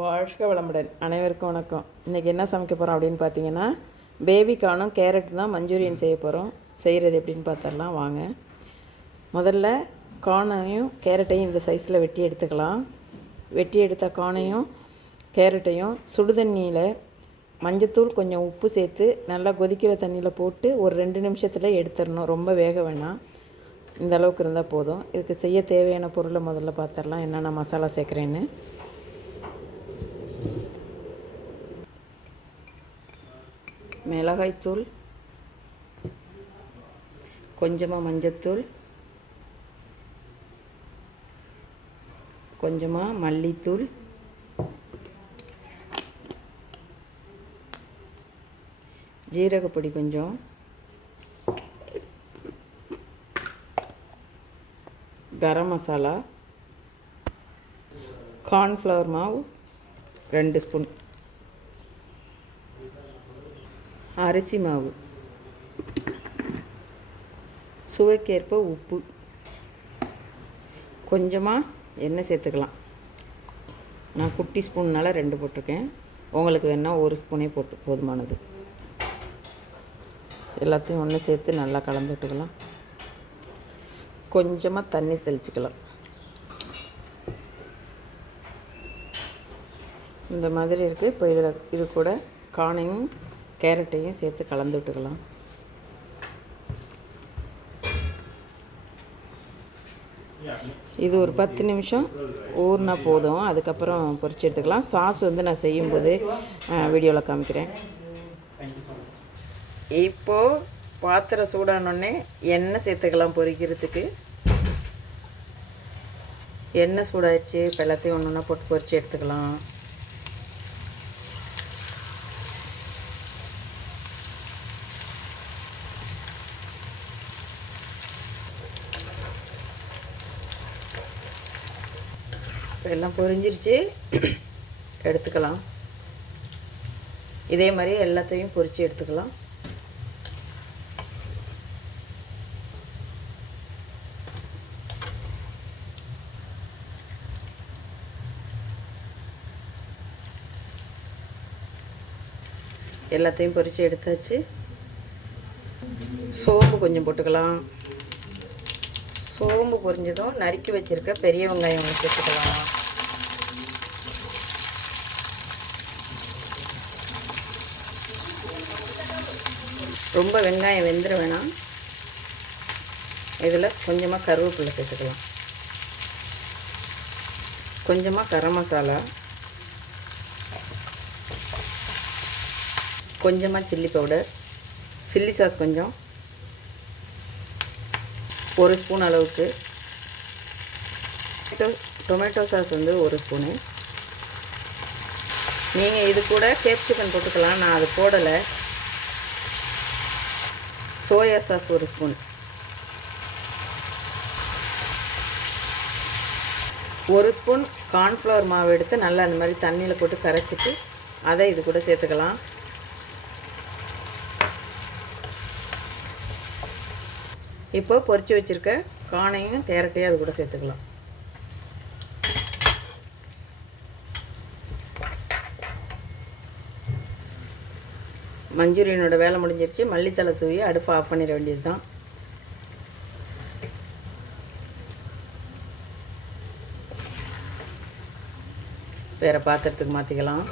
வாழ்க வளமுடன். அனைவருக்கும் வணக்கம். இன்றைக்கி என்ன சமைக்க போகிறோம் அப்படின்னு பார்த்தீங்கன்னா பேபி கேரட் தான் மஞ்சூரியன் செய்ய போகிறோம் செய்கிறது எப்படின்னு பார்த்தரலாம் வாங்க. முதல்ல கார்னையும் கேரட்டையும் இந்த சைஸில் வெட்டி எடுத்துக்கலாம். வெட்டி எடுத்த கார்னையும் கேரட்டையும் சுடுதண்ணியில் மஞ்சத்தூள் கொஞ்சம் உப்பு சேர்த்து நல்லா கொதிக்கிற தண்ணியில் போட்டு ஒரு ரெண்டு நிமிஷத்தில் எடுத்துடணும். ரொம்ப வேக வேணாம். இந்த அளவுக்கு இருந்தால் போதும். இதுக்கு செய்ய தேவையான பொருளை முதல்ல பார்த்துடலாம். என்னென்ன மசாலா சேர்க்குறேன்னு. மிளகாய்த்தூள் கொஞ்சமாக மஞ்சத்தூள் கொஞ்சமாக மல்லித்தூள் ஜீரகப்பொடி கொஞ்சம் கரம் மசாலா கார்ன்ஃப்ளவர் மாவு ரெண்டு ஸ்பூன். அரிசி மாவு. சுவைக்கேற்ப உப்பு. கொஞ்சமாக எண்ணெய் சேர்த்துக்கலாம். நான் குட்டி ஸ்பூன்னால் ரெண்டு போட்டிருக்கேன். உங்களுக்கு வேணால் ஒரு ஸ்பூனே போட்டு போதுமானது. எல்லாத்தையும் ஒன்று சேர்த்து நல்லா கலந்துட்டுக்கலாம். கொஞ்சமாக தண்ணி தெளிச்சுக்கலாம். இந்த மாதிரி இருக்குது இப்போ இதில் இது கூட காணையும் கேரட்டையும் சேர்த்து கலந்து விட்டுக்கலாம். இது ஒரு பத்து நிமிஷம் ஊறினா போதும். அதுக்கப்புறம் பொறிச்சு எடுத்துக்கலாம். சாஸ் வந்து நான் செய்யும்போது வீடியோவில் காமிக்கிறேன். இப்போது பாத்திரம் சூடானோடனே எண்ணெய் சேர்த்துக்கலாம் பொரிக்கிறதுக்கு. எண்ணெய் சூடாயிடுச்சு. இப்போ எல்லாத்தையும் ஒன்று ஒன்றா போட்டு பொறிச்சு எடுத்துக்கலாம். இப்போ எல்லாம் பொரிஞ்சிருச்சு. எடுத்துக்கலாம். இதே மாதிரி எல்லாத்தையும் பொரித்து எடுத்துக்கலாம். எல்லாத்தையும் பொரித்து எடுத்தாச்சு. சோம்பு கொஞ்சம் போட்டுக்கலாம். சோம்பு பொரிஞ்சதும் நறுக்கி வச்சுருக்க பெரிய வெங்காயம் ஒன்று சேர்த்துக்கலாம். ரொம்ப வெங்காயம் வெந்துட வேணாம். இதில் கொஞ்சமாக கருவேப்பிலை சேர்த்துக்கலாம். கொஞ்சமாக கரம் மசாலா. கொஞ்சமாக சில்லி பவுடர் சில்லி சாஸ் கொஞ்சம். ஒரு ஸ்பூன் அளவுக்கு டொ- டொமேட்டோ சாஸ் வந்து ஒரு ஸ்பூனு. நீங்கள் இது கூட கேப்சிகன் போட்டுக்கலாம் நான் அது போடலை. சோயா சாஸ் ஒரு ஸ்பூன். ஒரு ஸ்பூன் கார்ன்ஃப்ளவர் மாவு எடுத்து நல்லா அந்த மாதிரி தண்ணியில் போட்டு கரைச்சிட்டு அதை இது கூட சேர்த்துக்கலாம். இப்போ பொறிச்சு வச்சுருக்க காணையும் கேரட்டையும் அது கூட சேர்த்துக்கலாம். மஞ்சூரியனோட வேலை முடிஞ்சிருச்சு. மல்லித்தலை தூவி அடுப்பை ஆஃப் பண்ணிட வேண்டியது தான் வேறு பாத்திரத்துக்கு மாற்றிக்கலாம்